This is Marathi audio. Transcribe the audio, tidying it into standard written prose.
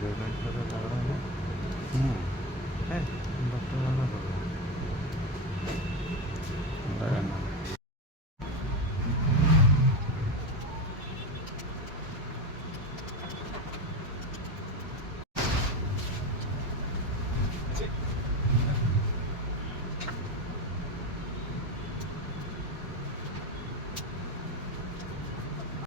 पेमेंट करा लागणार ना हम्म. काय डॉक्टरांना बघा